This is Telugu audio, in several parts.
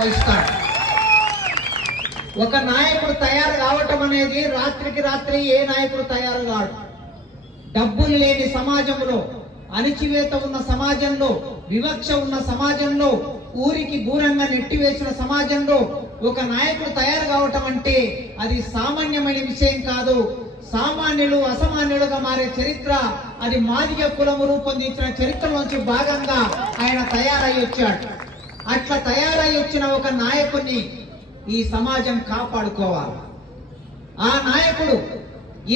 వహిస్తాడు. ఒక నాయకుడు తయారు కావటం అనేది రాత్రికి రాత్రి ఏ నాయకుడు తయారు కాడు. డబ్బులు లేని సమాజంలో, అణిచివేత ఉన్న సమాజంలో, వివక్ష ఉన్న సమాజంలో, ఊరికి దూరంగా నెట్టివేసిన సమాజంలో ఒక నాయకుడు తయారు కావటం అంటే అది సామాన్యమైన విషయం కాదు. సామాన్యులు అసామాన్యులుగా మారే చరిత్ర, అది మాదిగ కులము రూపొందించిన చరిత్రలోంచి భాగంగా ఆయన తయారై వచ్చాడు. అట్లా తయారై వచ్చిన ఒక నాయకుడిని ఈ సమాజం కాపాడుకోవాలి. ఆ నాయకుడు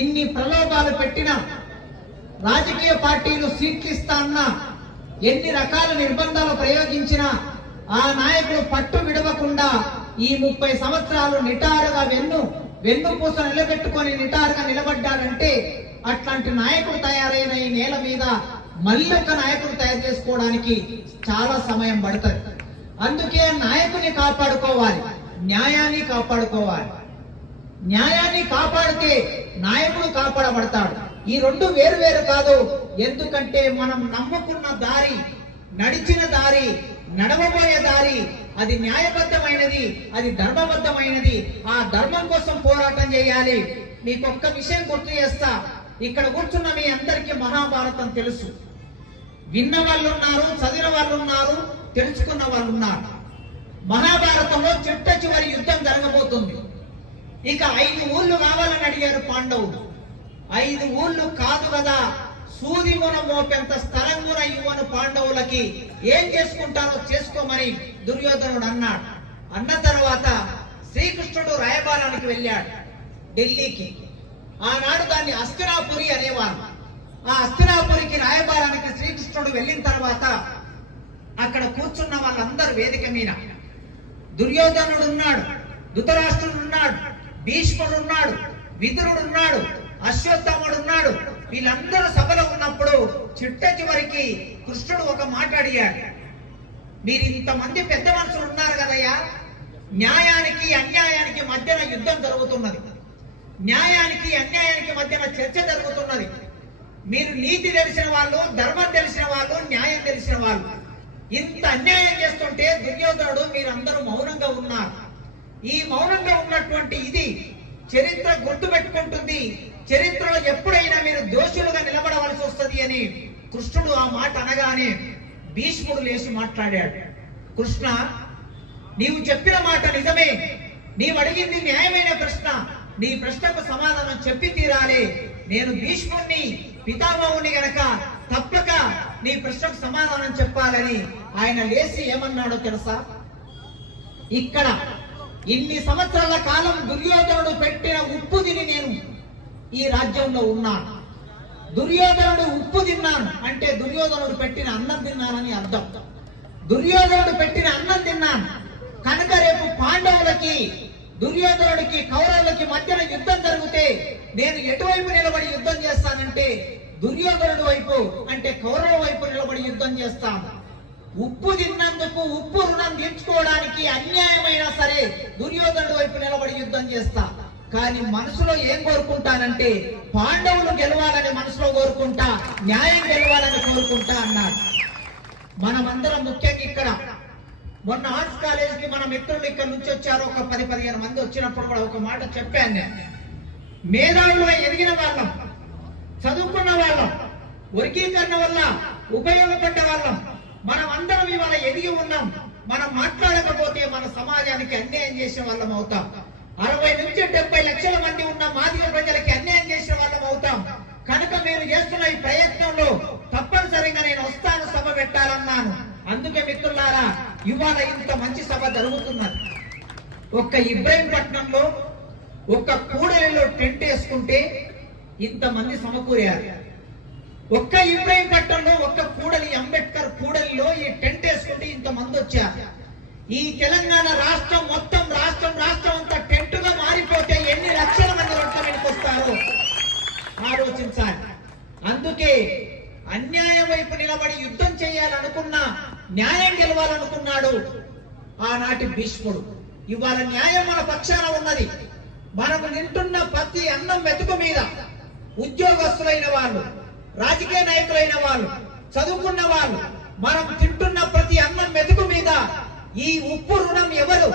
ఇన్ని ప్రలోభాలు పెట్టినా, రాజకీయ పార్టీలు సీట్లు ఇస్తాన్నా, ఎన్ని రకాల నిర్బంధాలు ప్రయోగించినా ఆ నాయకుడు పట్టు విడవకుండా ఈ 30 సంవత్సరాలు నిటారుగా వెన్నుపూస నిలబెట్టుకొని నిటారుగా నిలబడ్డాడంటే అట్లాంటి నాయకుడు తయారైన ఈ నేల మీద మళ్ళీ ఒక నాయకుడు తయారు చేసుకోవడానికి చాలా సమయం పడుతుంది. అందుకే నాయకుని కాపాడుకోవాలి, న్యాయాన్ని కాపాడుకోవాలి. న్యాయాన్ని కాపాడితే నాయకుడు కాపాడబడతాడు. ఈ రెండు వేరు వేరు కాదు. ఎందుకంటే మనం నమ్ముకున్న దారి, నడిచిన దారి, నడవబోయే దారి అది న్యాయబద్ధమైనది, అది ధర్మబద్ధమైనది. ఆ ధర్మం కోసం పోరాటం చేయాలి. మీకు ఒక్క విషయం గుర్తు చేస్తా. ఇక్కడ కూర్చున్న మీ అందరికీ మహాభారతం తెలుసు. విన్న వాళ్ళు ఉన్నారు, చదివిన వాళ్ళు ఉన్నారు, తెలుసుకున్న వాళ్ళు ఉన్నారు. మహాభారతంలో చిట్ట చివరి యుద్ధం జరగబోతుంది. ఇక 5 ఊళ్ళు కావాలని అడిగారు పాండవులు. 5 ఊళ్ళు కాదు కదా, సూది మొన మోపెంత స్థలం కూడా ఇవ్వను పాండవులకి, ఏం చేసుకుంటారో చేసుకోమని దుర్యోధనుడు అన్నాడు. అన్న తర్వాత శ్రీకృష్ణుడు రాయబారానికి వెళ్ళాడు ఢిల్లీకి. ఆనాడు దాన్ని హస్తినాపురి అనేవారు. ఆ హస్తినాపురికి రాయబారానికి శ్రీకృష్ణుడు వెళ్ళిన తర్వాత అక్కడ కూర్చున్న వాళ్ళందరూ వేదిక మీద దుర్యోధనుడు ఉన్నాడు, ధృతరాష్ట్రుడు ఉన్నాడు, భీష్ముడు ఉన్నాడు, విదురుడు ఉన్నాడు, అశ్వత్థాముడు ఉన్నాడు. వీళ్ళందరూ సభలో ఉన్నప్పుడు చిట్ట చివరికి కృష్ణుడు ఒక మాట అడిగాడు. మీరు ఇంతమంది పెద్ద మనుషులు ఉన్నారు కదయ్యా, న్యాయానికి అన్యాయానికి మధ్యన యుద్ధం జరుగుతున్నది, న్యాయానికి అన్యాయానికి మధ్యన చర్చ జరుగుతున్నది. మీరు నీతి తెలిసిన వాళ్ళు, ధర్మం తెలిసిన వాళ్ళు, న్యాయం తెలిసిన వాళ్ళు, ఇంత అన్యాయం చేస్తుంటే దుర్యోధనుడు మీరందరూ మౌనంగా ఉన్నారు. ఈ మౌనంగా ఉన్నటువంటి ఇది చరిత్ర గుర్తు పెట్టుకుంటుంది. చరిత్రలో ఎప్పుడైనా మీరు దోషులుగా నిలబడవలసి వస్తుంది అని కృష్ణుడు ఆ మాట అనగానే భీష్ముడు లేచి మాట్లాడాడు. కృష్ణ, నీవు చెప్పిన మాట నిజమే, నీవు అడిగింది న్యాయమైన ప్రశ్న, నీ ప్రశ్నకు సమాధానం చెప్పి తీరాలి. నేను భీష్ముడిని, పితామహుని గనక తప్పక నీ ప్రశ్నకు సమాధానం చెప్పాలని ఆయన లేచి ఏమన్నాడో తెలుసా? ఇక్కడ ఇన్ని సంవత్సరాల కాలం దుర్యోధనుడు పెట్టిన ఉప్పు తిని నేను ఈ రాజ్యంలో ఉన్నాను. దుర్యోధనుడు ఉప్పు తిన్నాను అంటే దుర్యోధనుడు పెట్టిన అన్నం తిన్నానని అర్థం. దుర్యోధనుడు పెట్టిన అన్నం తిన్నాను కనుక రేపు పాండవులకి, దుర్యోధనుడికి, కౌరవులకి మధ్యన యుద్ధం జరిగితే నేను ఎటువైపు నిలబడి యుద్ధం చేస్తానంటే దుర్యోధనుడి వైపు, అంటే కౌరవ వైపు నిలబడి యుద్ధం చేస్తాను. ఉప్పు తిన్నందుకు ఉప్పు రుణం తీర్చుకోవడానికి అన్యాయమైనా సరే దుర్యోధనుడి వైపు నిలబడి యుద్ధం చేస్తా. కానీ మనసులో ఏం కోరుకుంటానంటే పాండవులు గెలవాలని మనసులో కోరుకుంటా, న్యాయం గెలవాలని కోరుకుంటా అన్నాడు. మనమందరం ముఖ్యంగా ఇక్కడ మొన్న ఆర్ట్స్ కాలేజ్ కి మన మిత్రులు ఇక్కడ నుంచి వచ్చారు, ఒక 10-15 మంది వచ్చినప్పుడు కూడా ఒక మాట చెప్పాను నేను. మేధావులుగా ఎదిగిన వాళ్ళం, చదువుకున్న వాళ్ళం, వర్గీకరణ వల్ల ఉపయోగపడ్డ వాళ్ళం, మనం అందరం ఇవాళ ఎదిగి ఉన్నాం. మనం మాట్లాడకపోతే మన సమాజానికి అన్యాయం చేసిన వాళ్ళం అవుతాం. 60 నుంచి 70 లక్షల మంది ఉన్న మాదిగ ప్రజలకి అన్యాయం చేసిన వాళ్ళం అవుతాం. కనుక మీరు చేస్తున్న ఈ ప్రయత్నంలో తప్పనిసరిగా నేను వస్తాను, సభ పెట్టాలన్నాను. అందుకే మిత్రులారా, ఇవాళ ఇంత మంచి సభ జరుగుతున్నది. ఒక్క ఇబ్రహీంపట్నంలో, ఒక్క కూడలిలో టెంట్ వేసుకుంటే ఇంతమంది సమకూరారు. ఒక్క ఇబ్రహీంపట్నంలో, ఒక్క కూడలి, అంబేద్కర్ కూడలిలో ఈ టెంట్ వేసుకుంటే ఇంతమంది వచ్చారు. ఈ తెలంగాణ రాష్ట్రం మొత్తం, రాష్ట్రం అంతా టెంటుగా మారిపోతే ఎన్ని లక్షల మంది రోడ్ల మీదకి వస్తారో ఆలోచించాలి. అందుకే అన్యాయం వైపు నిలబడి యుద్ధం చేయాలనుకున్నా, న్యాయం గెలవాలనుకున్నాడు ఆనాటి భీష్ముడు. ఇవాళ న్యాయం మన పక్షాన ఉన్నది. మనము నింటున్న ప్రతి అన్నం మెతుకు మీద ఉద్యోగస్తులైన వాళ్ళు, రాజకీయ నాయకులైన వాళ్ళు, చదువుకున్న వాళ్ళు, మనం తింటున్న ప్రతి అన్నం మెతుకు మీద ఈ ఉప్పు రుణం ఎవరు?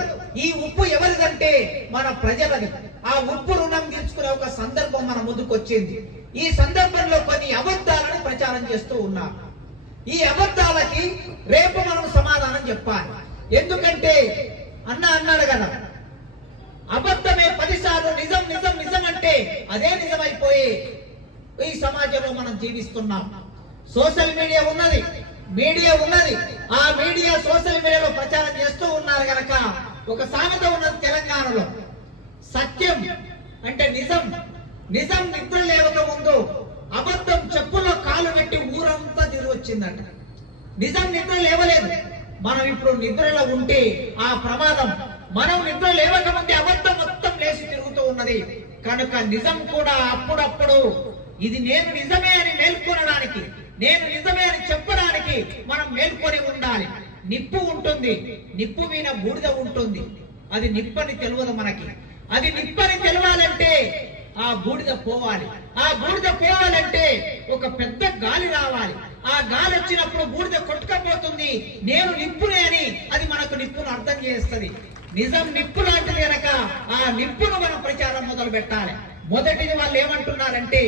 ఈ ఉప్పు ఎవరిదంటే మన ప్రజలది. ఆ ఉప్పు రుణం తీర్చుకునే ఒక సందర్భం మన ముందుకు వచ్చింది. ఈ సందర్భంలో కొన్ని అబద్ధాలను ప్రచారం చేస్తూ ఉన్నారు. ఈ అబద్ధాలకి రేపు మనం సమాధానం చెప్పాలి. ఎందుకంటే అన్నాడు కదా, అబద్ధమే 10 సార్లు నిజం నిజం నిజం అంటే అదే నిజమైపోయి ఈ సమాజంలో మనం జీవిస్తున్నాం. సోషల్ మీడియా ఉన్నది, మీడియా ఉన్నది. ఆ మీడియా సోషల్ మీడియాలో ప్రచారం చేస్తూ ఉన్నారు గనక ఒక సామెత ఉన్నది తెలంగాణలో, సత్యం అంటే నిజం, నిజం నిద్ర లేవక ముందు అబద్ధం చెప్పులో కాలు పెట్టి ఊరంతా తిరిగి వచ్చిందంట. నిజం నిద్ర లేవలేదు. మనం ఇప్పుడు నిద్రలో ఉంటే ఆ ప్రమాదం, మనం నిద్ర లేవక ముందే అబద్ధం మొత్తం లేచి తిరుగుతూ ఉన్నది. కనుక నిజం కూడా అప్పుడప్పుడు ఇది నేను నిజమే అని మేల్కొనడానికి, నేను నిజమే అని చెప్పడానికి మనం మేల్కొని ఉండాలి. నిప్పు ఉంటుంది, నిప్పు మీద బూడిద ఉంటుంది. అది నిప్పని తెలియదు మనకి. అది నిప్పని తెలవాలంటే ఆ బూడిద పోవాలి. ఆ బూడిద పోవాలంటే ఒక పెద్ద గాలి రావాలి. ఆ గాలి వచ్చినప్పుడు బూడిద కొట్టుకపోతుంది. నేను నిప్పునే అని అది మనకు నిప్పును అర్థం చేస్తుంది. నిజం నిప్పు లాంటిది కనుక ఆ నిప్పును మనం ప్రచారం మొదలు పెట్టాలి. మొదటిది వాళ్ళు ఏమంటున్నారంటే,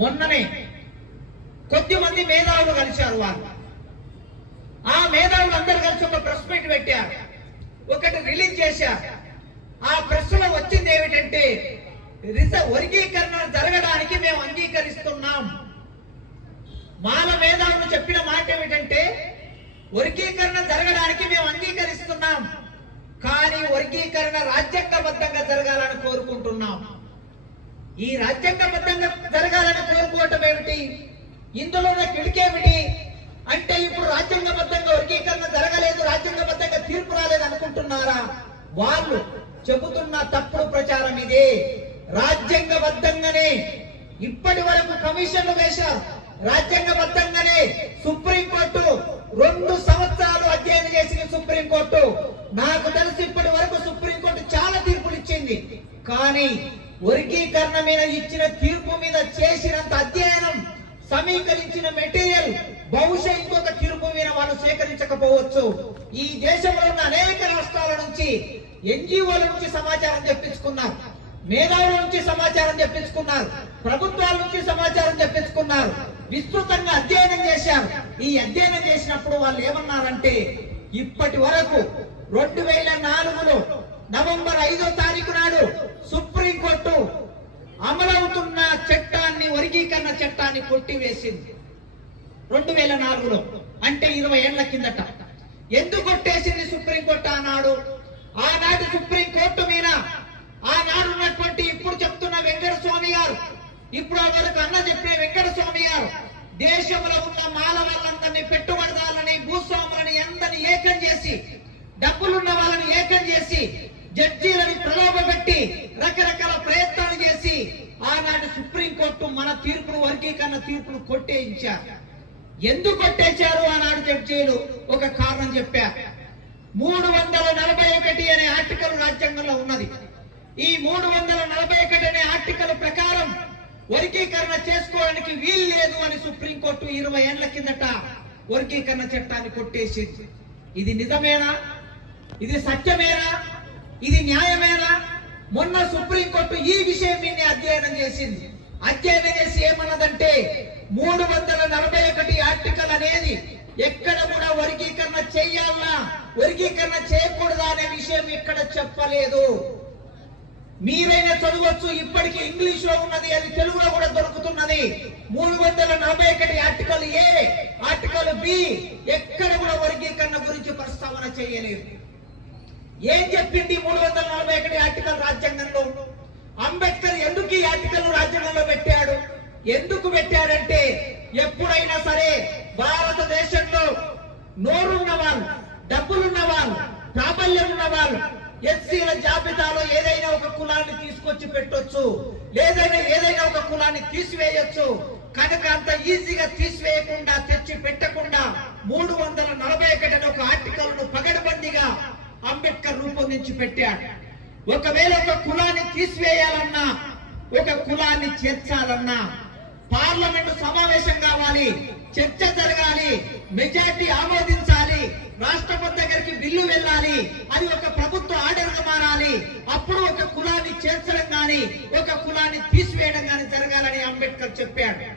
మొన్ననే కొద్దిమంది మేధావులు కలిశారు. వాళ్ళు ఆ మేధావులు అందరూ కలిసి ఒక ప్రెస్ మీట్ పెట్టారు, ఒకటి రిలీజ్ చేశారు. ఆ ప్రెస్ లో వచ్చింది ఏమిటంటే, వర్గీకరణ జరగడానికి మేము అంగీకరిస్తున్నాం. మాల మేధావులు చెప్పిన మాట ఏమిటంటే, వర్గీకరణ జరగడానికి మేము అంగీకరిస్తున్నాం, కానీ వర్గీకరణ రాజ్యాంగబద్ధంగా జరగాలని కోరుకుంటున్నాం. ఈ రాజ్యాంగబద్ధంగా జరగాలని కోరుకోవటం ఏమిటి? ఇందులో కిడికేమిటి అంటే, ఇప్పుడు రాజ్యాంగబద్ధంగా వర్గీకరణ జరగలేదు, రాజ్యాంగబద్ధంగా తీర్పు రాలేదు అనుకుంటున్నారా? వాళ్ళు చెబుతున్న తప్పుడు ప్రచారం ఇదే. రాజ్యాంగబద్ధంగానే ఇప్పటి వరకు కమిషన్లు వేశారు. రాజ్యాంగబద్ధంగానే సుప్రీంకోర్టు 2 సంవత్సరాలు అధ్యయనం చేసిన సుప్రీంకోర్టు, నాకు తెలిసి ఇప్పటి వరకు సుప్రీంకోర్టు చాలా తీర్పులు ఇచ్చింది. కానీ వర్గీకరణ మీద ఇచ్చిన తీర్పు మీద చేసినంత అధ్యయనం, సమీకరించిన మెటీరియల్ బహుశా ఇంకొక తీర్పు మీద వాళ్ళు సేకరించకపోవచ్చు. ఈ దేశంలో ఉన్న అనేక రాష్ట్రాల నుంచి, ఎన్జిఓల నుంచి సమాచారం తెప్పించుకున్నారు, మేధావుల నుంచి సమాచారం తెప్పించుకున్నారు, ప్రభుత్వాల నుంచి సమాచారం తెప్పించుకున్నారు, విస్తృతంగా అధ్యయనం చేశారు. ఈ అధ్యయనం చేసినప్పుడు వాళ్ళు ఏమన్నారంటే, ఇప్పటి వరకు 2004లో నవంబర్ 5వ తారీఖు నాడు సుప్రీంకోర్టు అమలవుతున్న చట్టాన్ని, వర్గీకరణ చట్టాన్ని కొట్టివేసింది. 2004లో అంటే 20 ఏళ్ల కిందట. ఎందుకు కొట్టేసింది సుప్రీంకోర్టు ఆనాడు? ఆనాటి సుప్రీంకోర్టు మీద ఆనాడు ఉన్నటువంటి ఇప్పుడు చెప్తున్న వెంకటస్వామి గారు, ఇప్పుడు వరకు అన్న చెప్పిన వెంకటస్వామి గారు, దేశంలో ఉన్న మాల వాళ్ళందరినీ, పెట్టుబడిదారులని, భూస్వాములని అందరినీ ఏకం చేసి, డబ్బులున్న వాళ్ళని ఏకం చేసి, జడ్జీలని ప్రలోభపెట్టి రకరకాల ప్రయత్నాలు చేసి ఆనాటి సుప్రీంకోర్టు మన తీర్పును, వర్గీకరణ తీర్పును కొట్టేయించారు. ఎందుకు కొట్టేశారు ఆనాడు జడ్జీలు? ఒక కారణం చెప్పారు. 341 అనే ఆర్టికల్ రాజ్యాంగంలో ఉన్నది. ఈ 341 అనే ఆర్టికల్ ప్రకారం వర్గీకరణ చేసుకోవడానికి వీలు లేదు అని సుప్రీంకోర్టు 20 ఏళ్ల కిందట వర్గీకరణ చట్టాన్ని కొట్టేసింది. ఇది నిజమేనా? ఇది సత్యమేనా? ఇది న్యాయమేనా? మొన్న సుప్రీంకోర్టు ఈ విషయం మీద అధ్యయనం చేసింది. అధ్యయనం చేసి ఏమన్నదంటే, 341 ఆర్టికల్ అనేది ఎక్కడ కూడా వర్గీకరణ చెయ్యాలా, వర్గీకరణ చేయకూడదా అనే విషయం ఇక్కడ చెప్పలేదు. మీరైనా చదవచ్చు, ఇప్పటికీ ఇంగ్లీష్ లో ఉన్నది, అది తెలుగులో కూడా దొరుకుతున్నది. 341 ఆర్టికల్ ఏ, ఆర్టికల్ బి ఎక్కడ కూడా వర్గీకరణ గురించి ప్రస్తావన చేయలేదు. ఏం చెప్పింది 341 ఆర్టికల్ రాజ్యాంగంలో? అంబేద్కర్ ఎందుకు ఈ ఆర్టికల్ రాజ్యాంగంలో పెట్టాడు? ఎందుకు పెట్టాడంటే, ఎప్పుడైనా సరే భారతదేశంలో నోరున్న వాళ్ళు, డబ్బులున్న వాళ్ళు, ప్రాబల్యం ఉన్న వాళ్ళు ఎస్సీల జాబితాలో ఏదైనా ఒక కులాన్ని తీసుకొచ్చి పెట్టొచ్చు, ఏదైనా ఒక కులాన్ని తీసివేయొచ్చు. కనుక అంత ఈజీగా తీసివేయకుండా, తెచ్చి పెట్టకుండా 341 ఒక ఆర్టికల్ ను పగడబందిగా అంబేద్కర్ రూపొందించి పెట్టాడు. ఒకవేళ ఒక కులాన్ని తీసివేయాలన్నా, ఒక కులాన్ని చేర్చాలన్నా పార్లమెంటు సమావేశం కావాలి, చర్చ జరగాలి, మెజార్టీ ఆమోదించాలి, రాష్ట్రపతి దగ్గరికి బిల్లు వెళ్ళాలి, అది ఒక ప్రభుత్వ ఆర్డర్ గా మారాలి. అప్పుడు ఒక కులాన్ని చేర్చడం గాని ఒక కులాన్ని తీసివేయడం గాని జరగాలని అంబేద్కర్ చెప్పాడు.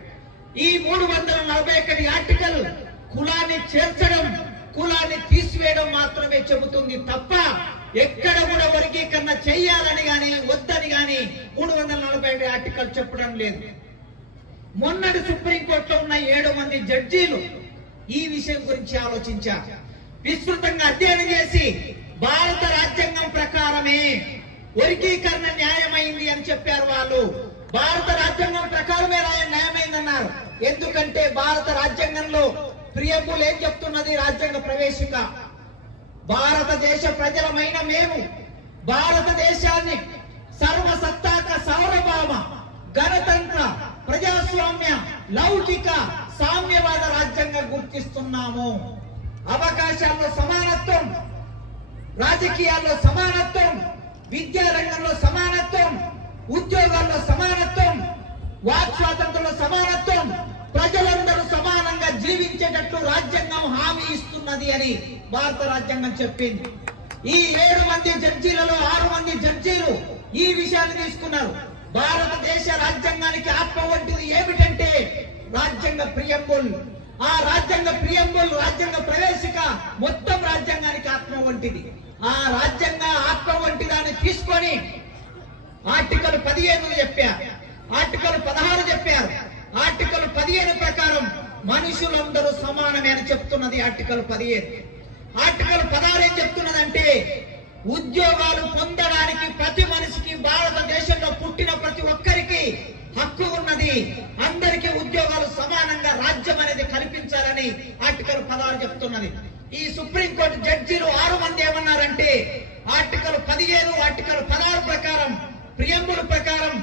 ఈ 341 ఆర్టికల్ కులాన్ని చేర్చడం, కులాన్ని తీసివేయడం మాత్రమే చెబుతుంది తప్ప ఎక్కడ కూడా వర్గీకరణ చెయ్యాలని గాని వద్దని గాని 341 ఆర్టికల్ చెప్పడం లేదు. మొన్నటి సుప్రీంకోర్టులో ఉన్న 7 మంది జడ్జీలు ఈ విషయం గురించి ఆలోచించారు. విస్తృతంగా అధ్యయనం చేసి భారత రాజ్యాంగం ప్రకారమే వర్గీకరణ న్యాయమైంది అని చెప్పారు. వాళ్ళు భారత రాజ్యాంగం ప్రకారమే న్యాయమైందన్నారు. ఎందుకంటే భారత రాజ్యాంగంలో ప్రియంబుల్ ఏం చెప్తున్నది? రాజ్యాంగ ప్రవేశిక భారతదేశ ప్రజలమైన మేము భారతదేశాన్ని సర్వసత్తాక సార్వభౌమ గణతంత్ర ప్రజాస్వామ్య లౌకిక సామ్యవాద రాజ్యంగా గుర్తిస్తున్నాము. అవకాశాల్లో సమానత్వం, రాజకీయాల్లో సమానత్వం, విద్యారంగంలో సమానత్వం, ఉద్యోగాల్లో సమానత్వం, వాక్ స్వాతంత్రంలో సమానత్వం, ప్రజలందరూ సమానంగా జీవించేటట్లు రాజ్యాంగం హామీ ఇస్తున్నది అని భారత రాజ్యాంగం చెప్పింది. ఈ 7 మంది జడ్జీలలో 6 మంది జడ్జీలు ఈ విషయాన్ని తీసుకున్నారు. భారతదేశ రాజ్యాంగానికి ఆత్మ వంటిది ఏమిటంటే రాజ్యాంగ ప్రియంబుల్. ఆ రాజ్యాంగ ప్రియంబుల్, రాజ్యాంగ ప్రవేశిక మొత్తం రాజ్యాంగానికి ఆత్మ వంటిది. ఆ రాజ్యాంగ ఆత్మ వంటి దాన్ని తీసుకొని ఆర్టికల్ 15 చెప్పారు, ఆర్టికల్ 16 చెప్పారు. ఆర్టికల్ 15 ప్రకారం మనుషులందరూ సమానమే అని చెప్తున్నది ఆర్టికల్ 15. ఆర్టికల్ 16 ఏం చెప్తున్నదంటే ఉద్యోగాలు పొందడానికి ప్రతి మనిషికి, భారతదేశంలో పుట్టిన ప్రతి ఒక్కరికి హక్కు ఉన్నది. అందరికీ ఉద్యోగాలు సమానంగా రాజ్యం అనేది కల్పించాలని ఆర్టికల్ 16 చెప్తున్నది. ఈ సుప్రీంకోర్టు జడ్జీలు 6 మంది ఏమన్నారంటే ఆర్టికల్ 15, ఆర్టికల్ 16 ప్రకారం, ప్రియంబుల్ ప్రకారం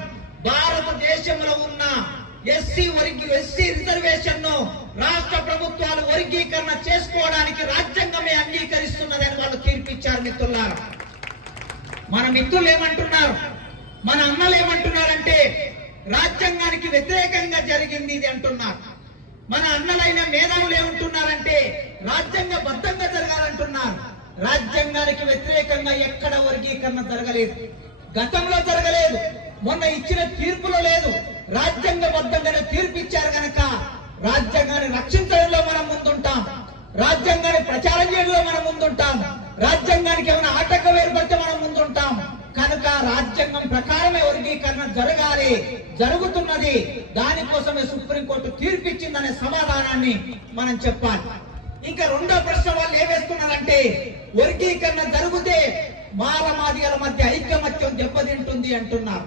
భారతదేశంలో ఉన్న ఎస్సీ రిజర్వేషన్ ను రాష్ట్ర ప్రభుత్వాలు వర్గీకరణ చేసుకోవడానికి రాజ్యాంగమే అంగీకరిస్తున్నదని వాళ్ళు తీర్పిచ్చారు. మిత్రులారా, మన మిత్రులు ఏమంటున్నారు, మన అన్నలు ఏమంటున్నారంటే రాజ్యాంగానికి వ్యతిరేకంగా జరిగింది ఇది అంటున్నారు. మన అన్నలైన మేధావులు ఏమంటున్నారంటే రాజ్యాంగబద్ధంగా జరగాలంటున్నారు. రాజ్యాంగానికి వ్యతిరేకంగా ఎక్కడ వర్గీకరణ జరగలేదు, గతంలో జరగలేదు, మొన్న ఇచ్చిన తీర్పులో లేదు. రాజ్యాంగబద్ధంగానే తీర్పిచ్చారు గనక రాజ్యాంగాన్ని రక్షించడంలో మనం ముందుంటాం, రాజ్యాంగాన్ని ప్రచారం చేయడంలో మనం ముందుంటాం, రాజ్యాంగానికి ఏమైనా ఆటంకం ఏర్పడితే మనం ముందుంటాం. కనుక రాజ్యాంగం ప్రకారమే వర్గీకరణ జరగాలి, జరుగుతున్నది, దానికోసమే సుప్రీంకోర్టు తీర్పిచ్చిందనే సమాధానాన్ని మనం చెప్పాలి. ఇంకా రెండో ప్రశ్న వాళ్ళు ఏమేస్తున్నారంటే వర్గీకరణ జరిగితే మాలమాదిగల మధ్య ఐకమత్యం దెబ్బతింటుంది అంటున్నారు.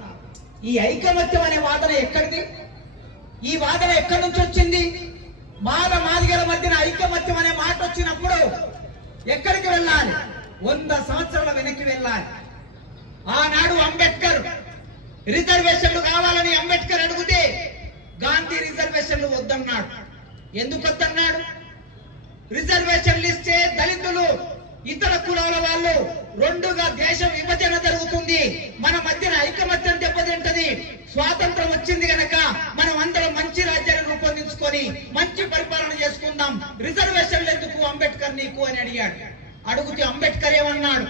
ఈ ఐకమత్యం అనే వాదన ఎక్కడిది? ఈ వాదన ఎక్కడి నుంచి వచ్చింది? మాలమాదిగల మధ్యన ఐకమత్యం అనే మాట వచ్చినప్పుడు ఎక్కడికి వెళ్ళాలి? 100 సంవత్సరాల వెనక్కి వెళ్ళాలి. ఆనాడు అంబేద్కర్ రిజర్వేషన్లు కావాలని అంబేద్కర్ అడిగితే గాంధీ రిజర్వేషన్లు వద్దన్నాడు. ఎందుకు వద్దన్నాడు? రిజర్వేషన్లు ఇస్తే దళితులు, ఇతర కులాల వాళ్ళు రెండుగా దేశం విభజన జరుగుతుంది, మన మధ్యన ఐకమత్యం దెబ్బతింటది. స్వాతంత్రం వచ్చింది గనక మనం అందరం మంచి రాజ్యాన్ని రూపొందించుకొని మంచి పరిపాలన చేసుకుందాం, రిజర్వేషన్లు ఎందుకు అంబేద్కర్ నీకు అని అడిగాడు. అడిగితే అంబేద్కర్ ఏమన్నాడు?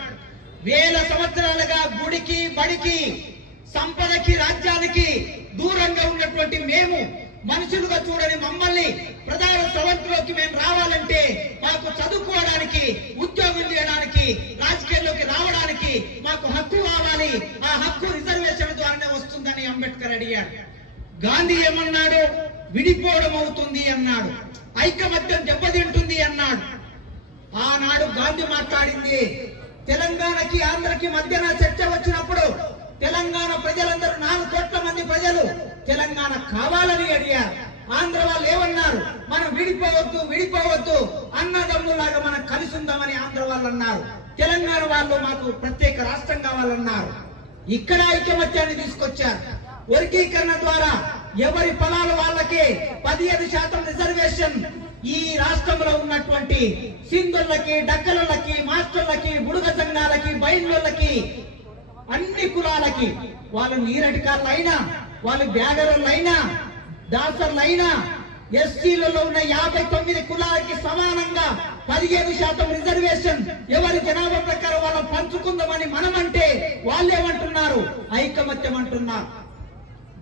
1000 సంవత్సరాలుగా గుడికి, బడికి, సంపదకి, రాజ్యానికి దూరంగా ఉన్నటువంటి మేము మనుషులుగా చూడని మమ్మల్ని ప్రధాన స్రవంతిలోకి మేము రావాలంటే మాకు చదువుకోవడానికి, ఉద్యోగం చేయడానికి, రాజకీయాల్లోకి రావడానికి మాకు హక్కు కావాలి. ఆ హక్కు రిజర్వేషన్ ద్వారానే వస్తుందని అంబేద్కర్ అడిగాడు. గాంధీ ఏమన్నాడు? విడిపోవడం అవుతుంది అన్నాడు, ఐకమత్యం దెబ్బతింటుంది అన్నాడు. ఆనాడు గాంధీ మాట్లాడింది తెలంగాణకి ఆంధ్రకి మధ్యన చర్చ వచ్చినప్పుడు తెలంగాణ ప్రజలందరూ 4 కోట్ల మంది ప్రజలు తెలంగాణ కావాలని అడిగారు. ఆంధ్ర వాళ్ళు ఏమన్నారు? మనం విడిపోవద్దు, అన్నదమ్ములాగా మనం కలిసి ఉందామని ఆంధ్ర వాళ్ళు అన్నారు. తెలంగాణ వాళ్ళు మాకు ప్రత్యేక రాష్ట్రం కావాలన్నారు. ఇక్కడ ఐకమత్యాన్ని తీసుకొచ్చారు. వర్గీకరణ ద్వారా ఎవరి పొలాలు వాళ్ళకి 15% రిజర్వేషన్ ఈ రాష్ట్రంలో ఉన్నటువంటి సింధులకి, డక్కలకి, మాస్టర్లకి, బుడుగ సంఘాలకి, బైండ్లకి, అన్ని కులాలకి, వాళ్ళు నీరటికారులైనా, వాళ్ళు బ్యాగరులైనా, దాసర్లైనా, ఎస్సీలలో ఉన్న 59 కులాలకి సమానంగా 15% రిజర్వేషన్ ఎవరి జనాభా ప్రకారం వాళ్ళని పంచుకుందామని మనమంటే వాళ్ళేమంటున్నారు? ఐకమత్యం అంటున్నారు.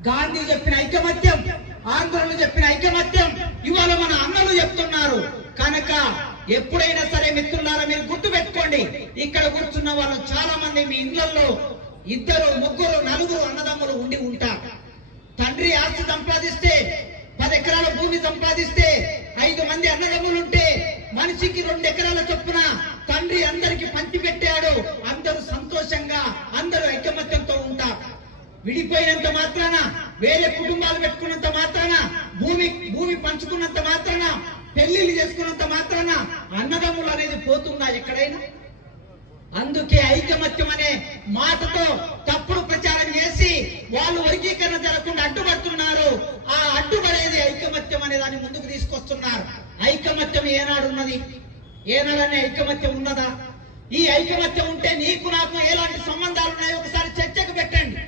గాంధీ చెప్పిన ఐకమత్యం, ఆంధ్రులు చెప్పిన ఐకమత్యం ఇవాళ మన అన్నలు చెప్తున్నారు. కనుక ఎప్పుడైనా సరే మిత్రులారా మీరు గుర్తు పెట్టుకోండి, ఇక్కడ కూర్చున్న వాళ్ళు చాలా మంది మీ ఇళ్లలో 2, 3, 4 అన్నదమ్ములు ఉండి ఉంటారు. తండ్రి ఆస్తి సంపాదిస్తే 10 ఎకరాల భూమి సంపాదిస్తే 5 మంది అన్నదమ్ములు ఉంటే మనిషికి 2 ఎకరాల చొప్పున తండ్రి అందరికి పంచి పెట్టాడు. అందరూ సంతోషంగా అందరూ ఐకమత్యంతో ఉంటారు. విడిపోయినంత మాత్రాన, వేరే కుటుంబాలు పెట్టుకున్నంత మాత్రాన, భూమి పంచుకున్నంత మాత్రాన, పెళ్లిళ్ళు చేసుకున్నంత మాత్రాన అన్నదమ్ములు అనేది పోతుందా ఎక్కడైనా? అందుకే ఐకమత్యం అనే మాటతో తప్పుడు ప్రచారం చేసి వాళ్ళు వర్గీకరణ జరగకుండా అడ్డుపడుతున్నారు. ఆ అడ్డుపడేది ఐకమత్యం అనే దాన్ని ముందుకు తీసుకొస్తున్నారు. ఐకమత్యం ఏనాడు ఉన్నది? ఏనాడనే ఐకమత్యం ఉన్నదా? ఈ ఐకమత్యం ఉంటే నీకు నాకు ఎలాంటి సంబంధాలు ఉన్నాయో ఒకసారి చర్చకు పెట్టండి.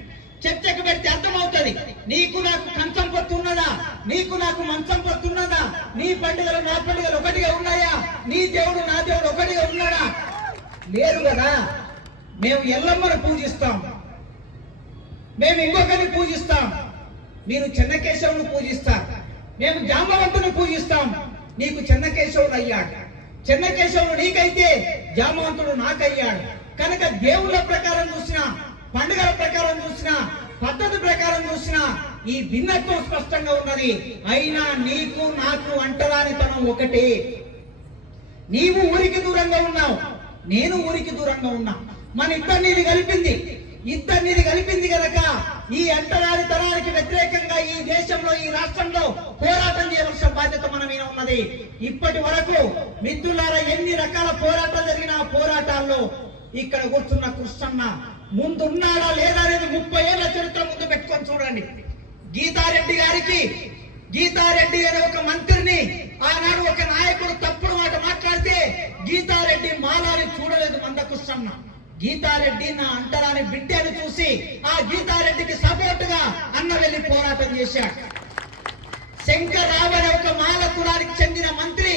చర్చకు పెడితే అర్థమవుతుంది. నీకు నాకు కంచం పట్టు ఉన్నదా? నీకు నాకు మంచం పట్టు ఉన్నదా? నీ పండుగలు నా పండుగలు ఒకటిగా ఉన్నాయా? నీ దేవుడు నా దేవుడు ఒకటిగా ఉన్నాడా? లేదు కదా. మేము ఎల్లమ్మను పూజిస్తాం, మేము ఇంకొకరిని పూజిస్తాం, మీరు చెన్నకేశవుని పూజిస్తారు. మేము జాంబవంతుని పూజిస్తాం, నీకు చెన్నకేశవుడు అయ్యాడు. చెన్నకేశవుడు నీకైతే జాంబవంతుడు నాకయ్యాడు. కనుక దేవుళ్ళ ప్రకారం చూసినా, పండుగల ప్రకారం చూసినా, పద్ధతి ప్రకారం చూసినా ఈ భిన్నత్వం స్పష్టంగా ఉన్నది. అయినా నీకు నాకు అంటరానితనం ఒకటే. నీవు ఊరికి దూరంగా ఉన్నావు, నేను ఊరికి దూరంగా ఉన్నా. మన ఇద్దరిని కలిపింది గనక ఈ అంటరాని తరానికి వ్యతిరేకంగా ఈ దేశంలో, ఈ రాష్ట్రంలో పోరాటం చేయవలసిన బాధ్యత మన మీద ఉన్నది. ఇప్పటి వరకు మిత్రులారా ఎన్ని రకాల పోరాటాలు జరిగిన పోరాటాల్లో ఇక్కడ కూర్చున్న కృష్ణన్న ముందున్నాడా లేదా అనేది 30 ఏళ్ల చరిత్ర ముందు పెట్టుకొని చూడండి. గీతారెడ్డి అనే ఒక మంత్రిని ఆనాడు ఒక నాయకుడు తప్పుడు మాట మాట్లాడితే గీతారెడ్డి మాలాని చూడలేదు మందకృష్ణన్న. గీతారెడ్డి నా అంటరాని బిడ్డను చూసి ఆ గీతారెడ్డికి సపోర్ట్ గా అన్న వెళ్లి పోరాటం చేశాడు. శంకర్రావు అనే ఒక మాల కులానికి చెందిన మంత్రి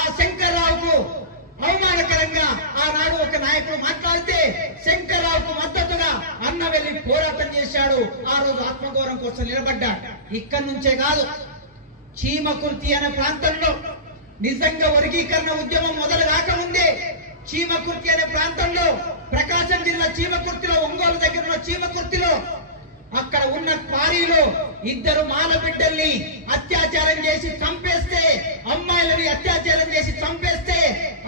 ఆ శంకర్రావుకు అవమానకరంగా ఆనాడు ఒక నాయకుడు మాట్లాడితే శంకర్రావుకు మద్దతుగా అన్న వెళ్లి పోరాటం చేశాడు. ఆ రోజు ఆత్మగౌరవం కోసం నిలబడ్డాడు. ఇక్కడి నుంచే కాదు, చీమకుర్తి అనే ప్రాంతంలో నిజంగా వర్గీకరణ ఉద్యమం మొదలు కాకముందే చీమకుర్తి అనే ప్రాంతంలో, ప్రకాశం జిల్లా చీమకుర్తిలో, ఒంగోలు దగ్గర ఉన్న చీమకుర్తిలో అక్కడ ఉన్న క్వారీలో 2 మాల బిడ్డల్ని అత్యాచారం చేసి చంపేస్తే, అమ్మాయిలని అత్యాచారం చేసి చంపేస్తే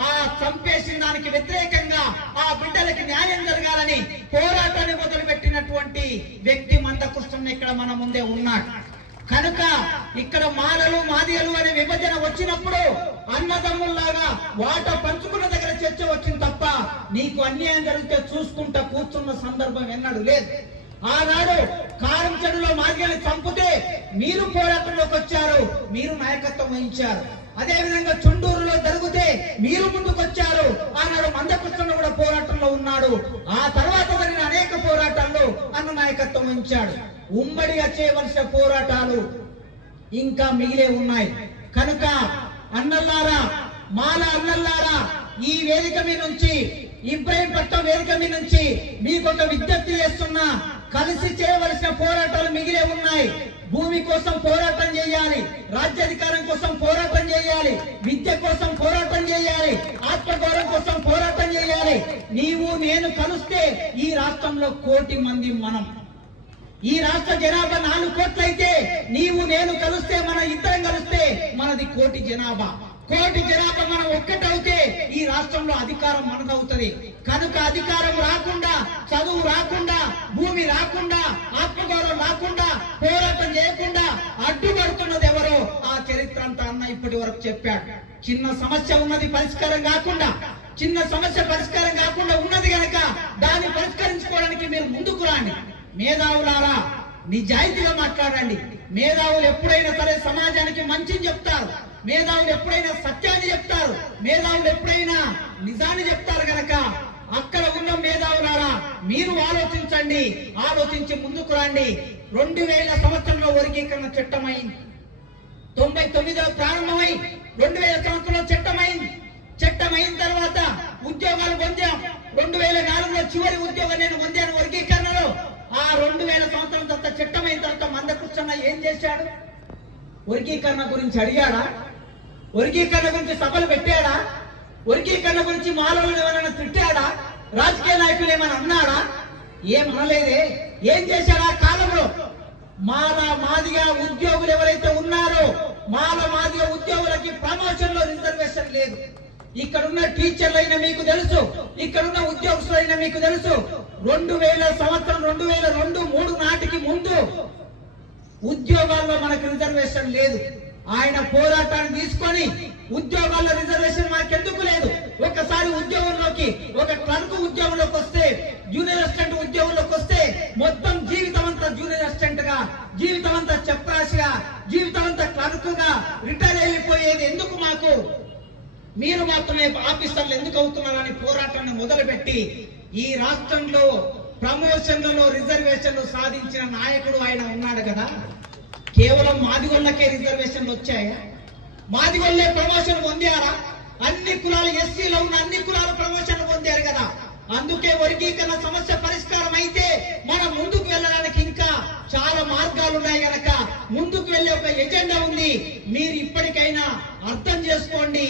ఆ చంపేసిన దానికి వ్యతిరేకంగా ఆ బిడ్డలకి న్యాయం జరగాలని పోరాటాన్ని మొదలుపెట్టినటువంటి వ్యక్తి మందకృష్ణన్ ఇక్కడ మన ముందే ఉన్నాడు. కనుక ఇక్కడ మాలలు మాదిగలు అనే విభజన వచ్చినప్పుడు అన్నదమ్ముల్లాగా వాట పంచుకున్న దగ్గర చర్చ వచ్చింది తప్ప నీకు అన్యాయం జరిగితే చూసుకుంటా కూర్చున్న సందర్భం ఎన్నడూ లేదు. ఆనాడు కారం చెడులో మాదిగల్ని చంపితే మీరు పోరాటంలోకి వచ్చారు, మీరు నాయకత్వం వహించారు. అదే విధంగా చుండూరులో జరిగితే మీరు ముందుకొచ్చారు. ఆనాడు మందకృష్ణ కూడా పోరాటంలో ఉన్నాడు. ఆ తర్వాత జరిగిన అనేక పోరాటాల్లో అన్న నాయకత్వం వహించాడు. ఉమ్మడిగా చేయవలసిన పోరాటాలు ఇంకా మిగిలే ఉన్నాయి. కనుక అన్నల్లారా, మాల అన్నల్లారా, ఈ వేదిక మీద నుంచి, ఇబ్రహీంపట్నం వేదిక మీద నుంచి మీకు ఒక విజ్ఞప్తి చేస్తున్నా. కలిసి చేయవలసిన పోరాటాలు మిగిలే ఉన్నాయి. భూమి కోసం పోరాటం చేయాలి, రాజ్యాధికారం కోసం పోరాటం చేయాలి, విద్య కోసం పోరాటం చేయాలి, ఆత్మగౌరవం కోసం పోరాటం చేయాలి. నీవు నేను కలిస్తే ఈ రాష్ట్రంలో 1 కోటి మంది మనం. ఈ రాష్ట్ర జనాభా 4 కోట్లు అయితే నీవు నేను కలిస్తే, మన ఇద్దరం కలిస్తే మనది 1 కోటి జనాభా. 1 కోటి జనాభా మనం ఒక్కటవుతే ఈ రాష్ట్రంలో అధికారం మనదవుతుంది. కనుక అధికారం రాకుండా, చదువు రాకుండా, భూమి రాకుండా, ఆత్మగౌరవం రాకుండా, పోరాటం చేయకుండా అడ్డుపడుతున్నది ఎవరో ఆ చరిత్ర అంతా అన్న ఇప్పటి వరకు చెప్పాడు. చిన్న సమస్య ఉన్నది పరిష్కారం కాకుండా, ఉన్నది గనక దాన్ని పరిష్కరించుకోవడానికి మీరు ముందుకు రాండి. మేధావులారా, నిజాయితీగా మాట్లాడండి. మేధావులు ఎప్పుడైనా సరే సమాజానికి మంచిని చెప్తారు, మేధావులు ఎప్పుడైనా సత్యాన్ని చెప్తారు, మేధావులు ఎప్పుడైనా నిజాన్ని చెప్తారు. గనక అక్కడ ఉన్న మేధావులారా మీరు ఆలోచించండి, ఆలోచించి ముందుకు రండి. 2000 సంవత్సరంలో వర్గీకరణ చట్టమైంది. 99లో ప్రారంభమై 2000 సంవత్సరంలో చట్టమైంది. చట్టమైన తర్వాత ఉద్యోగాలు పొందాం. 2004లో చివరి ఉద్యోగం నేను పొందాను వర్గీకరణలో. ఆ 2000 సంవత్సరం తర్వాత చట్టమైన తర్వాత మందకృష్ణ ఏం చేశాడు? వర్గీకరణ గురించి అడిగాడా? వర్గీకరణ గురించి సభలు పెట్టాడా? వర్గీకరణ గురించి మాలవులను ఏమైనా తిట్టాడా? రాజకీయ నాయకులు ఏమైనా అన్నాడా? ఏమనలేదే. ఏం చేశాడా కాలంలో? మాదిగా ఉద్యోగులు ఎవరైతే ఉన్నారో మాదిగా ఉద్యోగులకి ప్రమోషన్ లో రిజర్వేషన్ లేదు. ఇక్కడున్న టీచర్లైనా మీకు తెలుసు, ఇక్కడున్న ఉద్యోగస్తులైనా మీకు తెలుసు. 2000 సంవత్సరం 2002-3 నాటికి ముందు ఉద్యోగాల్లో మనకు రిజర్వేషన్ లేదు. ఆయన పోరాటాన్ని తీసుకొని ఉద్యోగాల్లో రిజర్వేషన్ మనకెందుకు లేదు? ఒకసారి ఉద్యోగంలోకి ఒక క్లర్క్ ఉద్యోగంలోకి వస్తే, జూనియర్ అసిస్టెంట్ ఉద్యోగంలోకి వస్తే మొత్తం జీవితం అంతా జూనియర్ అసిస్టెంట్ గా, జీవితం అంతా చెప్రాసిగా, జీవితం అంతా క్లర్క్ గా రిటైర్ అయిపోయేది ఎందుకు? మాకు మీరు మాత్రమే ఆఫీసర్లు ఎందుకు అవుతున్నారని పోరాటాన్ని మొదలుపెట్టి ఈ రాష్ట్రంలో ప్రమోషన్లలో రిజర్వేషన్లు సాధించిన నాయకుడు ఆయన ఉన్నాడు కదా. కేవలం మాదిగొల్లకే రిజర్వేషన్లు వచ్చాయా? మాదిగొల్లే ప్రమోషన్ పొందారా? అన్ని కులాలు, ఎస్సీలో ఉన్న అన్ని కులాలు ప్రమోషన్లు పొందారు కదా. అందుకే వర్గీకరణ సమస్య పరిష్కారం అయితే మనం ముందుకు వెళ్ళడానికి ఇంకా చాలా మార్గాలు ఉన్నాయి గనక ముందుకు వెళ్ళే ఒక ఎజెండా ఉంది. మీరు ఇప్పటికైనా అర్థం చేసుకోండి,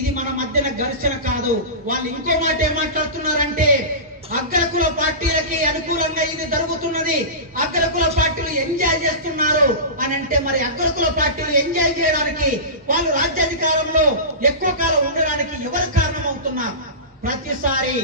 ఇది మన మధ్యన ఘర్షణ కాదు. వాళ్ళు ఇంకో మాట ఏం మాట్లాడుతున్నారంటే అగ్రకుల పార్టీలకి అనుకూలంగా ఇది జరుగుతున్నది, అగ్రకుల పార్టీలు ఎంజాయ్ చేస్తున్నారు అని అంటే, మరి అగ్రకుల పార్టీలు ఎంజాయ్ చేయడానికి, వాళ్ళు రాజ్యాధికారంలో ఎక్కువ కాలం ఉండడానికి ఎవరు కారణం అవుతున్నారు? ప్రతిసారి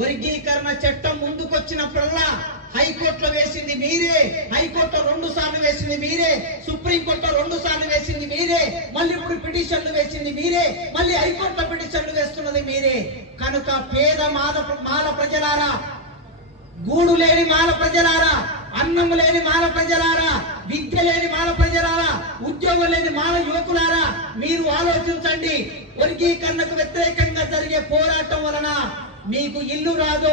వర్గీకరణ చట్టం ముందుకొచ్చినప్పుడల్లా హైకోర్టులో వేసింది మీరే, హైకోర్టులో 2 సార్లు వేసింది మీరే, సుప్రీంకోర్టులో 2 సార్లు వేసింది మీరే, మళ్ళీ ఇప్పుడు పిటిషన్లు వేసింది మీరే, మళ్ళీ హైకోర్టులో పిటిషన్లు వేస్తున్నది మీరే. కనుక పేద మాల ప్రజలారా, గూడు లేని మాల ప్రజలారా, అన్నం లేని మాల ప్రజలారా, విద్య లేని మాల ప్రజలారా, ఉద్యోగం లేని మాల యువకులారా, మీరు ఆలోచించండి. వర్గీకరణకు వ్యతిరేకంగా జరిగే పోరాటం వలన మీకు ఇల్లు రాదు,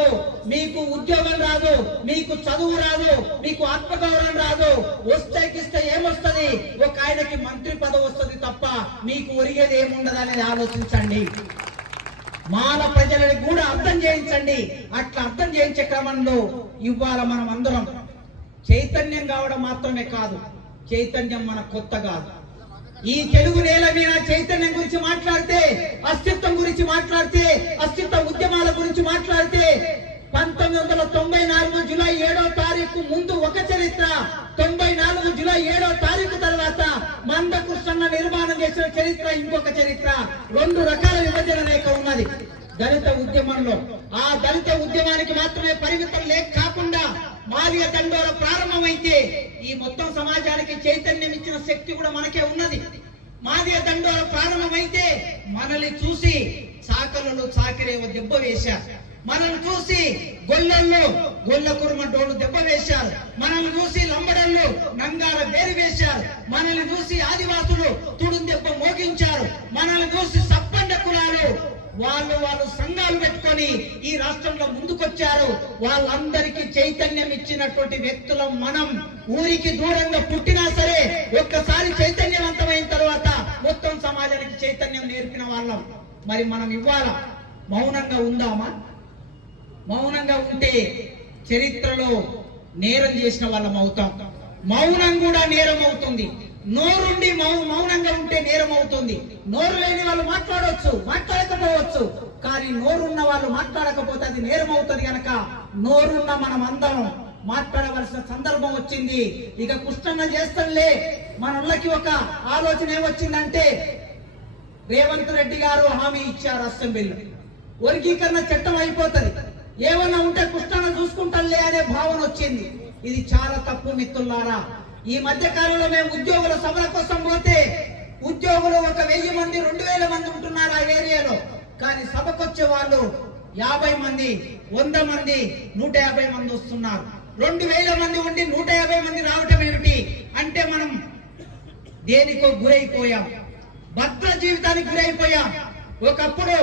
మీకు ఉద్యోగం రాదు, మీకు చదువు రాదు, మీకు ఆత్మగౌరవం రాదు. వస్తే ఏమొస్తుంది? ఒక ఆయనకి మంత్రి పదవి వస్తుంది తప్ప మీకు ఒరిగేది ఏముండదు అనేది ఆలోచించండి. మాల ప్రజలని కూడా అర్థం చేయించండి. అట్లా అర్థం చేయించే క్రమంలో ఇవాళ మనం అందరం చైతన్యం కావడం మాత్రమే కాదు, చైతన్యం మన కొత్త కాదు. ఈ తెలుగు నేల మీద చైతన్యం గురించి మాట్లాడితే, అస్తిత్వం గురించి మాట్లాడితే, అస్తిత్వ ఉద్యమాల గురించి మాట్లాడితే 1994 జూలై 7వ తారీఖు ముందు ఒక చరిత్ర, 94 జూలై 7వ తారీఖు తర్వాత మందకృష్ణ నిర్మాణం చేసిన చరిత్ర ఇంకొక చరిత్ర. 2 రకాల విభజన రేఖ ఉన్నది దళిత ఉద్యమంలో. ఆ దళిత ఉద్యమానికి మాత్రమే పరిమితం కాకుండా మాదిగ దండోర ప్రారంభమైతే ఈ మొత్తం సమాజానికి చైతన్యం ఇచ్చిన శక్తి కూడా మనకే ఉన్నది. మాదిగ దండోర ప్రారంభమైతే మనల్ని చూసి చాకలు చాకిరేవ దెబ్బ వేశారు, మనల్ని చూసి గొల్లల్లో గొల్ల కురుమంటోళ్ళు దెబ్బ వేశారు, మనల్ని చూసి లంబడళ్ళు నంగాల బేరు వేశారు, మనల్ని చూసి ఆదివాసులు తుడు దెబ్బ మోగించారు, మనల్ని చూసి సప్పండ కులాలు వాళ్ళు సంఘాలు పెట్టుకొని ఈ రాష్ట్రంలో ముందుకొచ్చారు. వాళ్ళందరికీ చైతన్యం ఇచ్చినటువంటి వ్యక్తులం మనం. ఊరికి దూరంగా పుట్టినా సరే ఒక్కసారి చైతన్యవంతమైన తర్వాత మొత్తం సమాజానికి చైతన్యం నేర్పిన వాళ్ళం. మరి మనం ఇవాళ మౌనంగా ఉందామా? మౌనంగా ఉంటే చరిత్రలో నేరం చేసిన వాళ్ళం అవుతాం. మౌనం కూడా నేరం అవుతుంది. నోరుండి మౌనంగా ఉంటే నేరం అవుతుంది. నోరు లేని వాళ్ళు మాట్లాడవచ్చు, మాట్లాడకపోవచ్చు, కానీ నోరున్న వాళ్ళు మాట్లాడకపోతే అది నేరం అవుతుంది. కనుక నోరున్న మనం అందరం మాట్లాడవలసిన సందర్భం వచ్చింది. ఇక కృష్ణన్న చేస్తాడులే, మనకి ఒక ఆలోచన ఏమొచ్చిందంటే, రేవంత్ రెడ్డి గారు హామీ ఇచ్చారు అసెంబ్లీలో, వర్గీకరణ చట్టం అయిపోతుంది, ఏమన్నా ఉంటే కృష్ణన్న చూసుకుంటాడులే అనే భావన వచ్చింది. ఇది చాలా తప్పు మిత్రులారా. ఈ మధ్య కాలంలో మేము ఉద్యోగుల సభల కోసం పోతే ఉద్యోగులు 1000 మంది 2000 మంది ఉంటున్నారు ఆ ఏరియాలో. కానీ సభకొచ్చే వాళ్ళు 50 మంది, 100 మంది, 150 మంది వస్తున్నారు. 2000 మంది ఉండి 150 మంది రావటం ఏమిటి అంటే, మనం దేనికో గురైపోయాం, భద్ర జీవితానికి గురైపోయాం. ఒకప్పుడు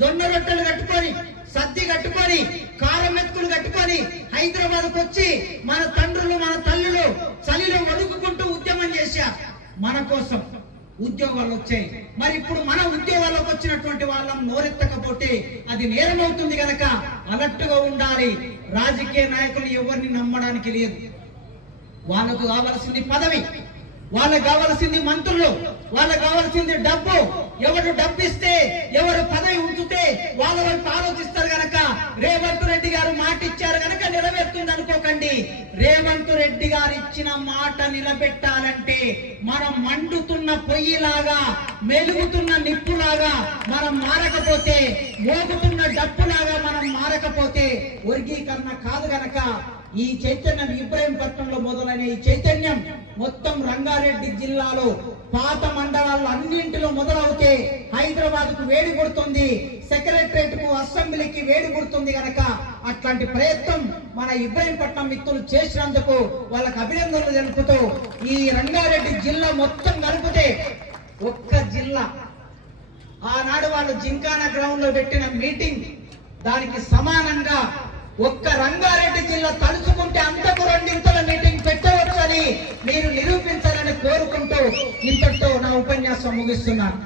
జొన్న రొట్టెలు కట్టుకొని, సద్ది కట్టుకొని, కారం ఎత్తుకులు కట్టుకొని హైదరాబాద్కు వచ్చి మన తండ్రులు మన తల్లులు చలిలో వణుకుకుంటూ ఉద్యమం చేశారు మన కోసం. ఉద్యోగాలు వచ్చాయి. మరి ఇప్పుడు మన ఉద్యోగాలకు వచ్చినటువంటి వాళ్ళం నోరెత్తకపోతే అది నేరం అవుతుంది కనుక అలర్ట్గా ఉండాలి. రాజకీయ నాయకులు ఎవరిని నమ్మడానికి లేదు. వాళ్ళకు కావాల్సింది పదవి, వాళ్ళకు కావాల్సింది మంత్రులు, వాళ్ళకు కావాల్సింది డబ్బు. ఎవరు డబ్బిస్తే, ఎవరు పదవి ఉంచితే వాళ్ళ వైపు ఆలోచిస్తారు గనక రేవంత్ రెడ్డి గారు మాట ఇచ్చారు గనక నెరవేరుతుంది అనుకోకండి. రేవంత్ రెడ్డి గారు ఇచ్చిన మాట నిలబెట్టాలంటే మనం మండుతున్న పొయ్యిలాగా, మెలుగుతున్న నిప్పులాగా మనం మారకపోతే, మోగుతున్న డప్పులాగా మనం మారకపోతే వర్గీకరణ కాదు గనక ఈ చైతన్యం ఇబ్రహీంపట్నంలో మొదలైన ఈ చైతన్యం మొత్తం రంగారెడ్డి జిల్లాలో పాత మండలాల్లో అన్నింటిలో మొదలవుతే హైదరాబాద్ కు వేడి కొడుతుంది, సెక్రటరేట్ కు, అసెంబ్లీకి వేడి కొడుతుంది గనక అట్లాంటి ప్రయత్నం మన ఇబ్రహీంపట్నం మిత్రులు చేసినందుకు వాళ్ళకి అభినందనలు తెలుపుతూ ఈ రంగారెడ్డి జిల్లా మొత్తం కలిపితే ఒక్క జిల్లా ఆనాడు వాళ్ళు జింకానా గ్రౌండ్ లో పెట్టిన మీటింగ్ దానికి సమానంగా ఒక్క రంగారెడ్డి జిల్లా తలుచుకుంటే అంతకు రెండింతల మీటింగ్ పెట్టవచ్చని మీరు నిరూపించాలని కోరుకుంటూ ఇంతటితో నా ఉపన్యాసం ముగిస్తున్నాను.